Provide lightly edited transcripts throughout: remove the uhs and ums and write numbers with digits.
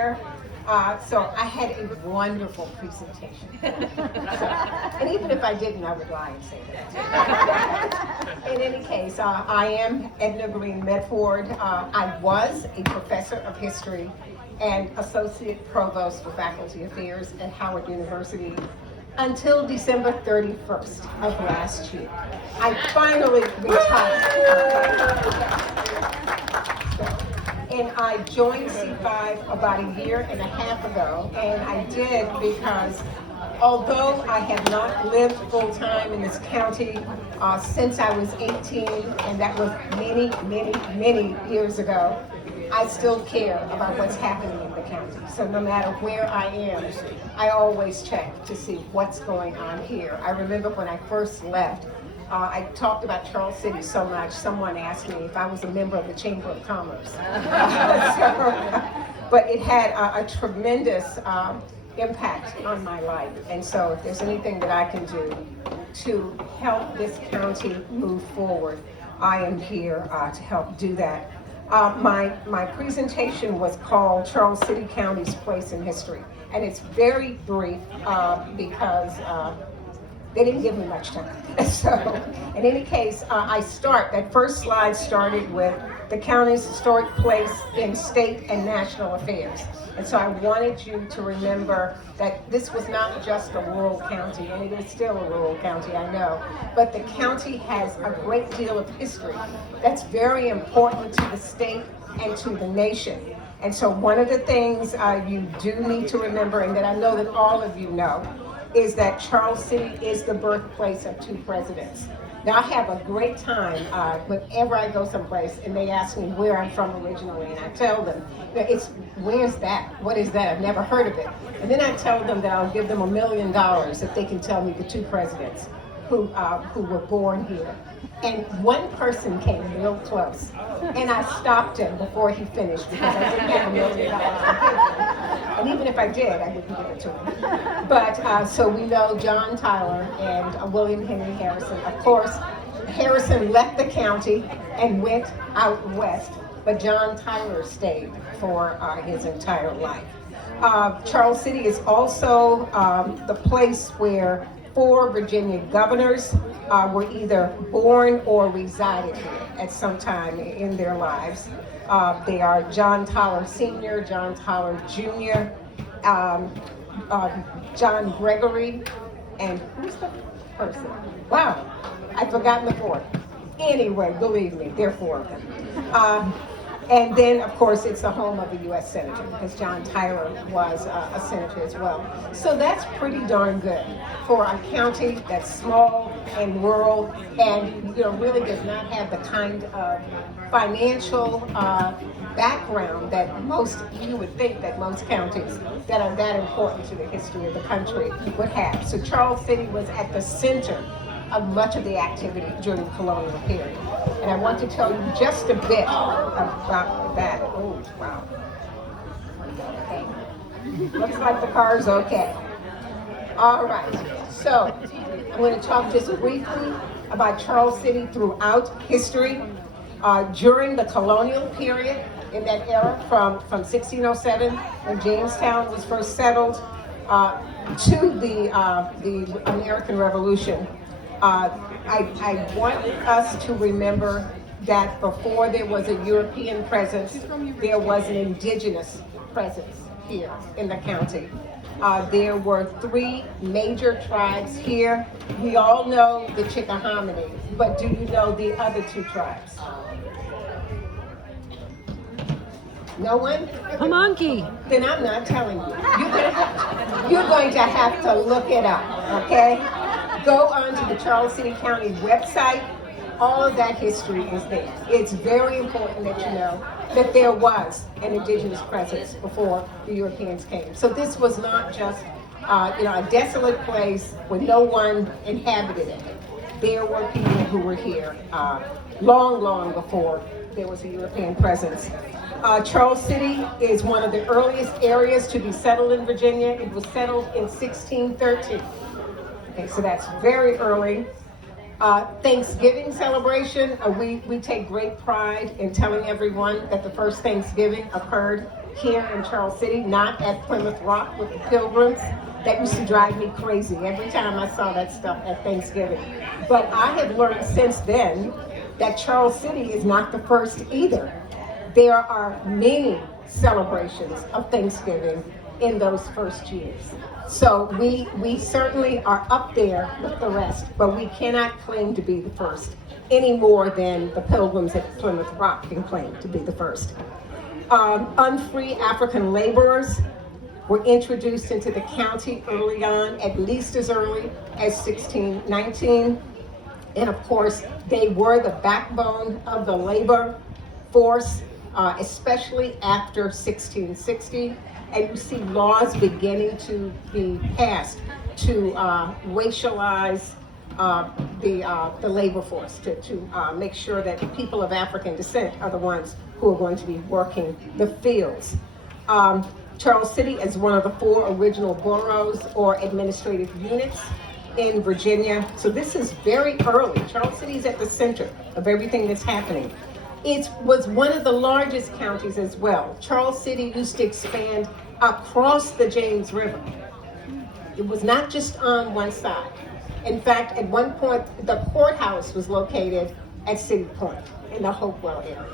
there. So I had a wonderful presentation. And even if I didn't, I would lie and say that. In any case, I am Edna Medford. I was a professor of history and associate provost for faculty affairs at Howard University until December 31st of last year. I finally retired. And I joined C5 about a year and a half ago, and I did because although I have not lived full-time in this county since I was 18, and that was many, many, many years ago, I still care about what's happening in the county. So no matter where I am, I always check to see what's going on here. I remember when I first left, I talked about Charles City so much, someone asked me if I was a member of the Chamber of Commerce. But it had a tremendous impact on my life. And so if there's anything that I can do to help this county move forward, I am here to help do that. My presentation was called Charles City County's Place in History. And it's very brief because they didn't give me much time. So, in any case, that first slide started with the county's historic place in state and national affairs. And so I wanted you to remember that this was not just a rural county, and it is still a rural county, I know, but the county has a great deal of history that's very important to the state and to the nation. And so one of the things you do need to remember, and that I know that all of you know, is that Charles City is the birthplace of two presidents. Now, I have a great time whenever I go someplace and they ask me where I'm from originally, and I tell them, where's that? What is that? I've never heard of it. And then I tell them that I'll give them $1 million if they can tell me the two presidents who were born here. And one person came real close, and I stopped him before he finished because I didn't have $1 million to give him. And even if I did, I wouldn't give it to him. But so we know John Tyler and William Henry Harrison. Of course, Harrison left the county and went out west, but John Tyler stayed for his entire life. Charles City is also the place where 4 Virginia governors were either born or resided here at some time in their lives. They are John Tyler Sr., John Tyler Jr., John Gregory, and who's the person? Wow, I've forgotten the 4th. Anyway, believe me, there are 4 of them. And then, of course, it's the home of a U.S. Senator, because John Tyler was a senator as well. So that's pretty darn good for a county that's small and rural and really does not have the kind of financial background that you would think that most counties that are that important to the history of the country would have. So Charles City was at the center of much of the activity during the colonial period. And I want to tell you just a bit about that. Oh, wow. Okay. Looks like the car's okay. All right. So I'm going to talk just briefly about Charles City throughout history. During the colonial period, in that era from 1607, when Jamestown was first settled, to the American Revolution, I want us to remember that before there was a European presence, there was an indigenous presence here in the county. There were 3 major tribes here. We all know the Chickahominy, but do you know the other 2 tribes? No one? A monkey. Then I'm not telling you. You're going to have to look it up, okay? Go onto the Charles City County website. All of that history is there. It's very important that you know that there was an indigenous presence before the Europeans came. So this was not just a desolate place where no one inhabited it. There were people who were here long, long before there was a European presence. Charles City is one of the earliest areas to be settled in Virginia. It was settled in 1613. Okay, so that's very early. Thanksgiving celebration, we take great pride in telling everyone that the first Thanksgiving occurred here in Charles City, not at Plymouth Rock with the Pilgrims. That used to drive me crazy every time I saw that stuff at Thanksgiving. But I have learned since then that Charles City is not the first either. There are many celebrations of Thanksgiving in those first years. So we certainly are up there with the rest, but we cannot claim to be the first any more than the Pilgrims at Plymouth Rock can claim to be the first. Unfree African laborers were introduced into the county early on, at least as early as 1619. And of course, they were the backbone of the labor force, especially after 1660. And you see laws beginning to be passed to racialize the labor force, to make sure that people of African descent are the ones who are going to be working the fields. Charles City is one of the 4 original boroughs or administrative units in Virginia. So this is very early. Charles City is at the center of everything that's happening. It was one of the largest counties as well. Charles City used to expand across the James River. It was not just on one side. In fact, at one point, the courthouse was located at City Point in the Hopewell area.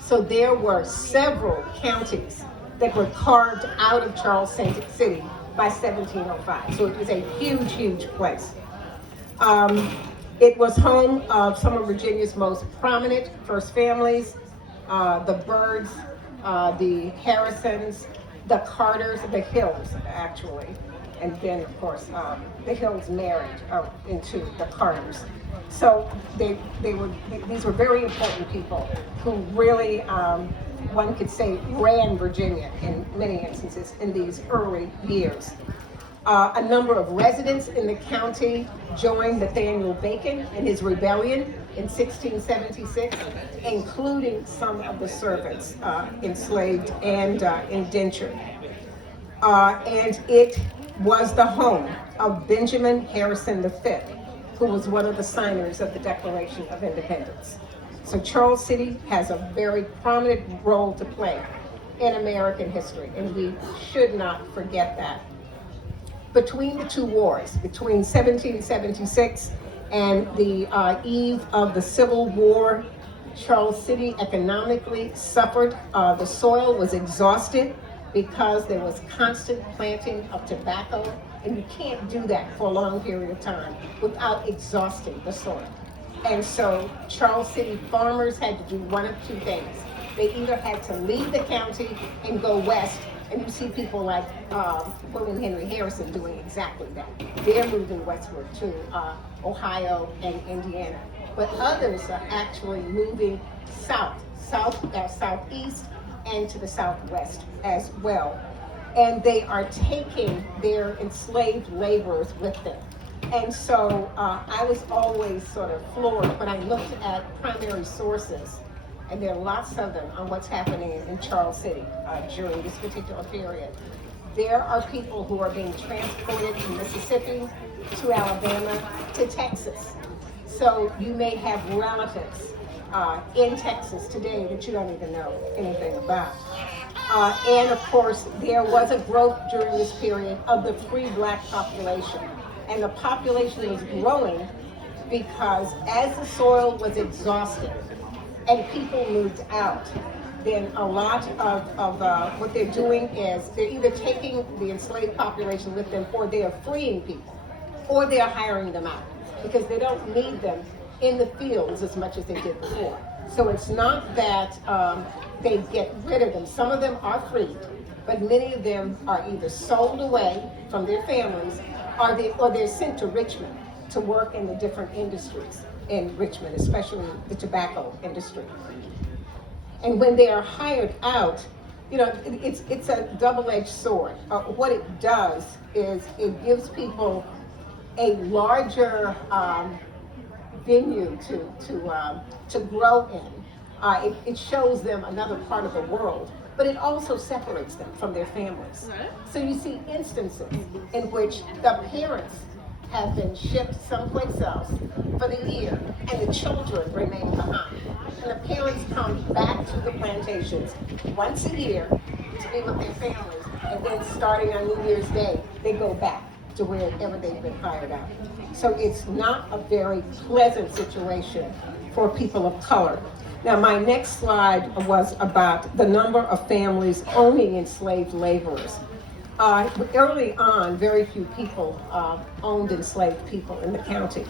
So there were several counties that were carved out of Charles City by 1705. So it was a huge, huge place. It was home of some of Virginia's most prominent first families, the Byrds, the Harrisons, the Carters, the Hills, actually. And then, of course, the Hills married into the Carters. So these were very important people who really, one could say, ran Virginia in many instances in these early years. A number of residents in the county joined Nathaniel Bacon in his rebellion in 1676, including some of the servants enslaved and indentured. And it was the home of Benjamin Harrison V, who was one of the signers of the Declaration of Independence. So Charles City has a very prominent role to play in American history, and we should not forget that. Between the 2 wars, between 1776 and the eve of the Civil War, Charles City economically suffered. The soil was exhausted because there was constant planting of tobacco, and you can't do that for a long period of time without exhausting the soil. And so Charles City farmers had to do one of 2 things. They either had to leave the county and go west, and you see people like William Henry Harrison doing exactly that. They're moving westward to Ohio and Indiana. But others are actually moving southeast, and to the southwest as well. And they are taking their enslaved laborers with them. And so I was always sort of floored when I looked at primary sources, and there are lots of them, on what's happening in Charles City during this particular period. There are people who are being transported from Mississippi to Alabama to Texas. So you may have relatives in Texas today that you don't even know anything about. And of course, there was a growth during this period of the free Black population. And the population was growing because as the soil was exhausted and people moved out, then a lot of what they're doing is they're either taking the enslaved population with them, or they are freeing people, or they are hiring them out because they don't need them in the fields as much as they did before. So it's not that they get rid of them. Some of them are freed, but many of them are either sold away from their families, or they're sent to Richmond to work in the different industries in Richmond, especially the tobacco industry. And when they are hired out, it's a double-edged sword. What it does is it gives people a larger venue to grow in. It shows them another part of the world, but it also separates them from their families. So you see instances in which the parents have been shipped someplace else for the year, and the children remain behind. And the parents come back to the plantations once a year to be with their families, and then starting on New Year's Day, they go back to wherever they've been hired out. So it's not a very pleasant situation for people of color. Now, my next slide was about the number of families owning enslaved laborers. Early on, very few people owned enslaved people in the county.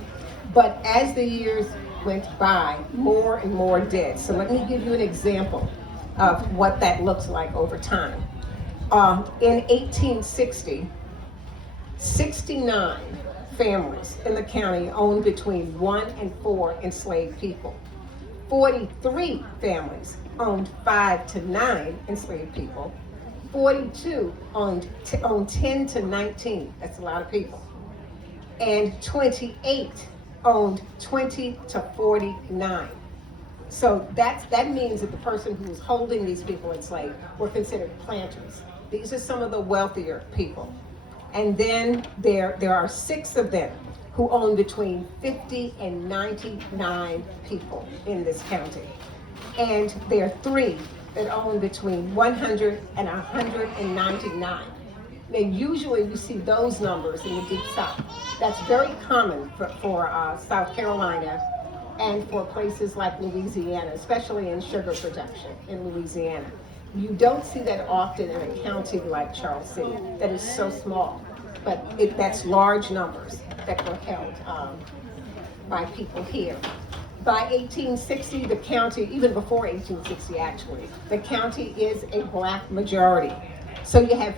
But as the years went by, more and more did. So let me give you an example of what that looks like over time. In 1860, 69 families in the county owned between 1 and 4 enslaved people. 43 families owned 5 to 9 enslaved people. 42 owned 10 to 19, that's a lot of people. And 28 owned 20 to 49. So that means that the person who was holding these people enslaved were considered planters. These are some of the wealthier people. And then there are 6 of them who own between 50 and 99 people in this county. And there are 3 that own between 100 and 199. Now, usually we see those numbers in the Deep South. That's very common for South Carolina and for places like Louisiana, especially in sugar production in Louisiana. You don't see that often in a county like Charles City that is so small, but that's large numbers that were held by people here. By 1860, the county, even before 1860 actually, the county is a black majority. So you have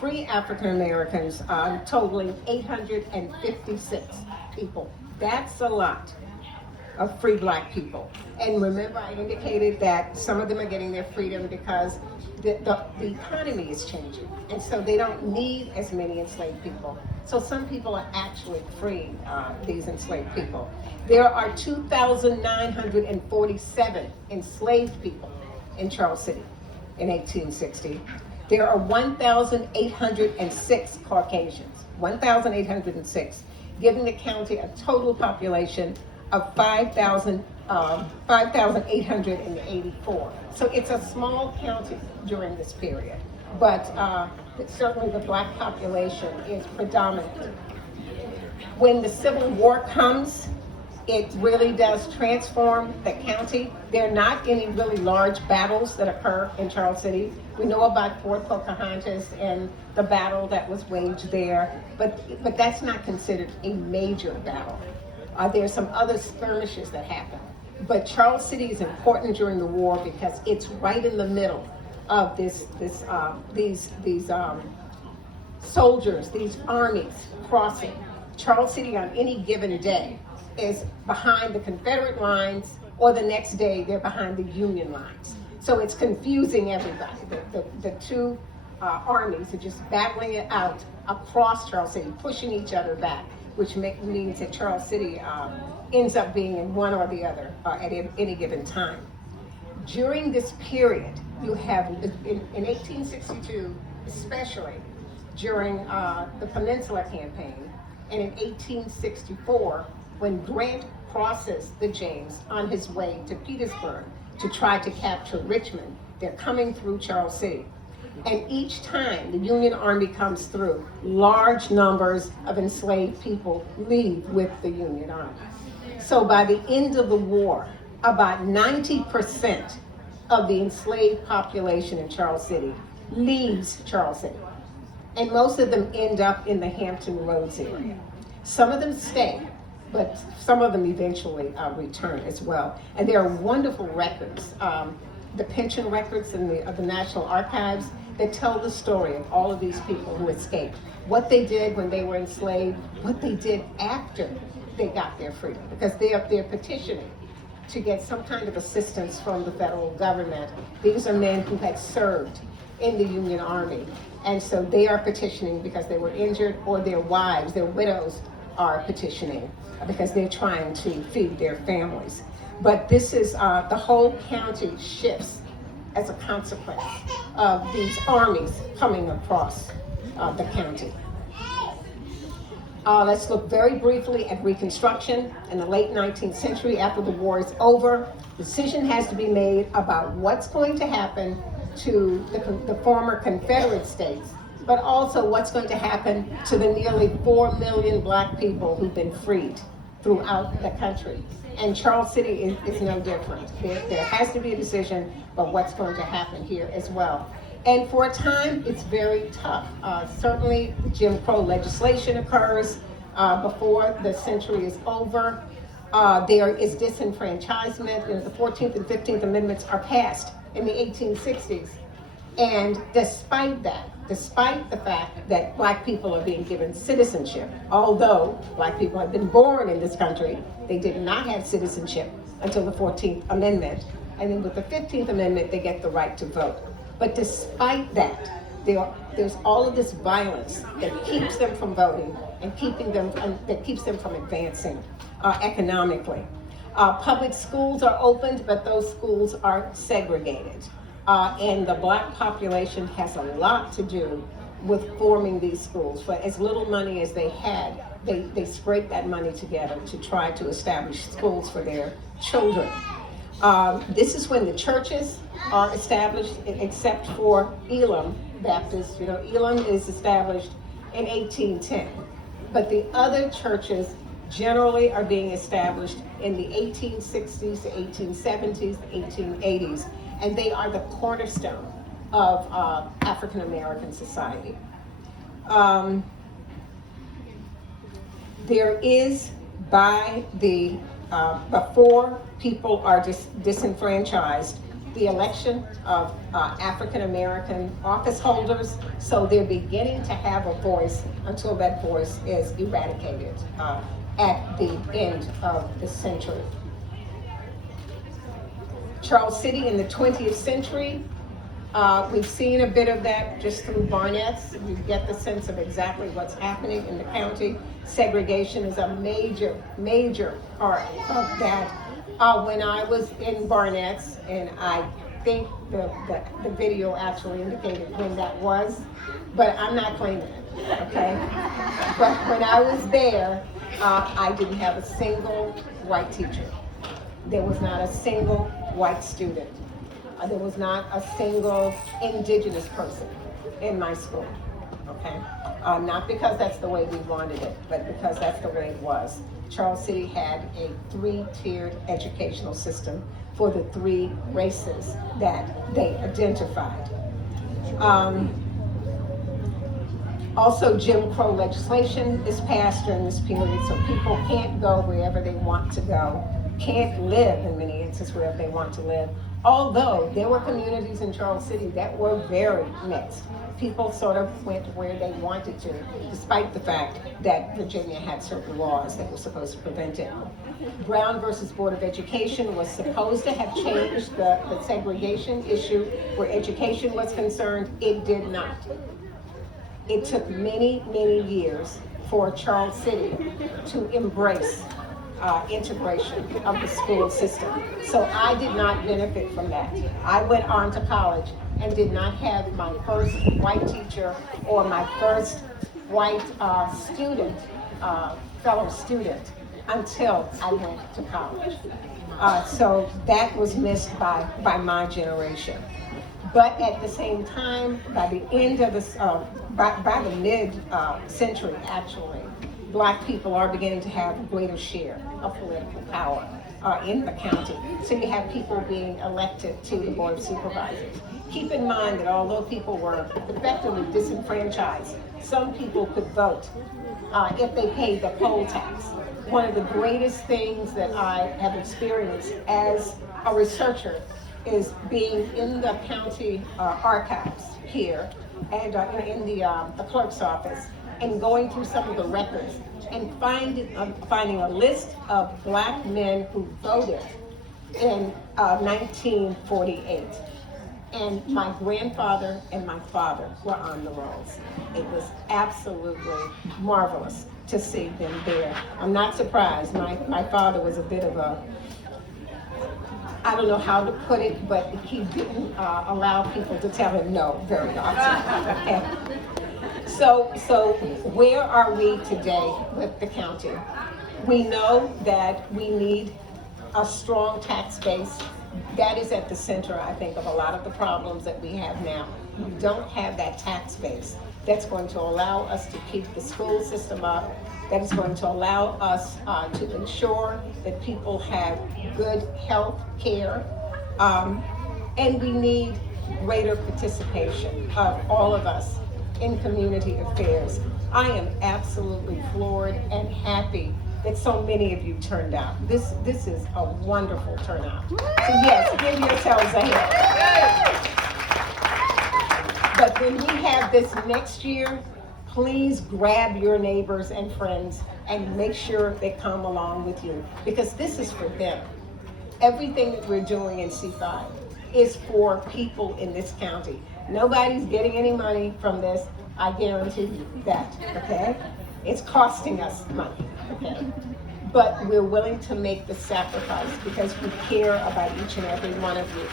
free African Americans totaling 856 people. That's a lot of free black people. And remember, I indicated that some of them are getting their freedom because the economy is changing. And so they don't need as many enslaved people. So some people are actually freeing these enslaved people. There are 2,947 enslaved people in Charles City in 1860. There are 1,806 Caucasians, 1,806, giving the county a total population of 5,884. So it's a small county during this period, but certainly the black population is predominant. When the Civil War comes, it really does transform the county. There are not any really large battles that occur in Charles City. We know about Fort Pocahontas and the battle that was waged there, but that's not considered a major battle. There's some other skirmishes that happen. But Charles City is important during the war because it's right in the middle of these soldiers, these armies crossing. Charles City on any given day is behind the Confederate lines, or the next day they're behind the Union lines. So it's confusing everybody. The two armies are just battling it out across Charles City, pushing each other back, which means that Charles City ends up being in one or the other at any given time. During this period, you have, in 1862, especially during the Peninsula Campaign, and in 1864, when Grant crosses the James on his way to Petersburg to try to capture Richmond, they're coming through Charles City. And each time the Union Army comes through, large numbers of enslaved people leave with the Union Army. So by the end of the war, about 90% of the enslaved population in Charles City leaves Charles City. And most of them end up in the Hampton Roads area. Some of them stay, but some of them eventually return as well. And there are wonderful records, the pension records of the National Archives, that tell the story of all of these people who escaped, what they did when they were enslaved, what they did after they got their freedom, because they're petitioning to get some kind of assistance from the federal government. These are men who had served in the Union Army, and so they are petitioning because they were injured, or their wives, their widows, are petitioning because they're trying to feed their families. But this is, the whole county shifts as a consequence of these armies coming across the county. Let's look very briefly at Reconstruction. In the late 19th century, after the war is over, decision has to be made about what's going to happen to the former Confederate states, but also what's going to happen to the nearly 4 million black people who've been freed throughout the country. And Charles City is no different. There has to be a decision about what's going to happen here as well. And for a time, it's very tough. Certainly, Jim Crow legislation occurs before the century is over. There is disenfranchisement. The 14th and 15th Amendments are passed in the 1860s. And despite the fact that black people are being given citizenship, although black people have been born in this country, they did not have citizenship until the 14th Amendment. And then with the 15th Amendment, they get the right to vote. But despite that, there's all of this violence that keeps them from voting and that keeps them from advancing economically. Public schools are opened, but those schools are segregated. And the black population has a lot to do with forming these schools. For as little money as they had, they scraped that money together to try to establish schools for their children. This is when the churches are established, except for Elam Baptist. Elam is established in 1810. But the other churches generally are being established in the 1860s, the 1870s, the 1880s. And they are the cornerstone of African American society. There is, before people are disenfranchised, the election of African American office holders, so they're beginning to have a voice until that voice is eradicated at the end of the century. Charles City in the 20th century, we've seen a bit of that just through Barnett's. You get the sense of exactly what's happening in the county. Segregation is a major, major part of that. When I was in Barnett's, and I think the video actually indicated when that was, but I'm not claiming it, okay? But when I was there, I didn't have a single white teacher. There was not a single white student. There was not a single indigenous person in my school, okay? Not because that's the way we wanted it, but because that's the way it was. Charles City had a 3-tiered educational system for the 3 races that they identified. Also, Jim Crow legislation is passed during this period, so people can't go wherever they want to go, can't live in many instances wherever they want to live. Although there were communities in Charles City that were very mixed. People sort of went where they wanted to, despite the fact that Virginia had certain laws that were supposed to prevent it. Brown versus Board of Education was supposed to have changed the segregation issue where education was concerned. It did not. It took many, many years for Charles City to embrace integration of the school system. So I did not benefit from that. I went on to college and did not have my first white teacher or my first white fellow student until I went to college. So that was missed by my generation. But at the same time, by the end of by the mid-century actually, Black people are beginning to have a greater share of political power in the county. So you have people being elected to the Board of Supervisors. Keep in mind that although people were effectively disenfranchised, some people could vote if they paid the poll tax. One of the greatest things that I have experienced as a researcher is being in the county archives here and in the clerk's office, and going through some of the records and finding a list of Black men who voted in 1948. And my grandfather and my father were on the rolls. It was absolutely marvelous to see them there. I'm not surprised. My father was a bit of a, I don't know how to put it, but he didn't allow people to tell him no very often. Okay. So where are we today with the county? We know that we need a strong tax base. That is at the center, I think, of a lot of the problems that we have now. We don't have that tax base that's going to allow us to keep the school system up, that is going to allow us to ensure that people have good health care. And we need greater participation of all of us in community affairs. I am absolutely floored and happy that so many of you turned out. This is a wonderful turnout. So yes, give yourselves a hand. But when we have this next year, please grab your neighbors and friends and make sure they come along with you, because this is for them. Everything that we're doing in C5 is for people in this county. Nobody's getting any money from this, I guarantee you that, okay? It's costing us money, okay? But we're willing to make the sacrifice because we care about each and every one of you.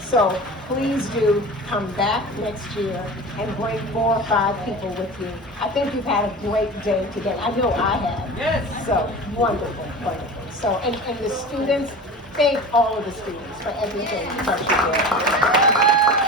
So please do come back next year and bring 4 or 5 people with you. I think you've had a great day today. I know I have. Yes. So wonderful, wonderful. So, and the students, thank all of the students for everything that you did.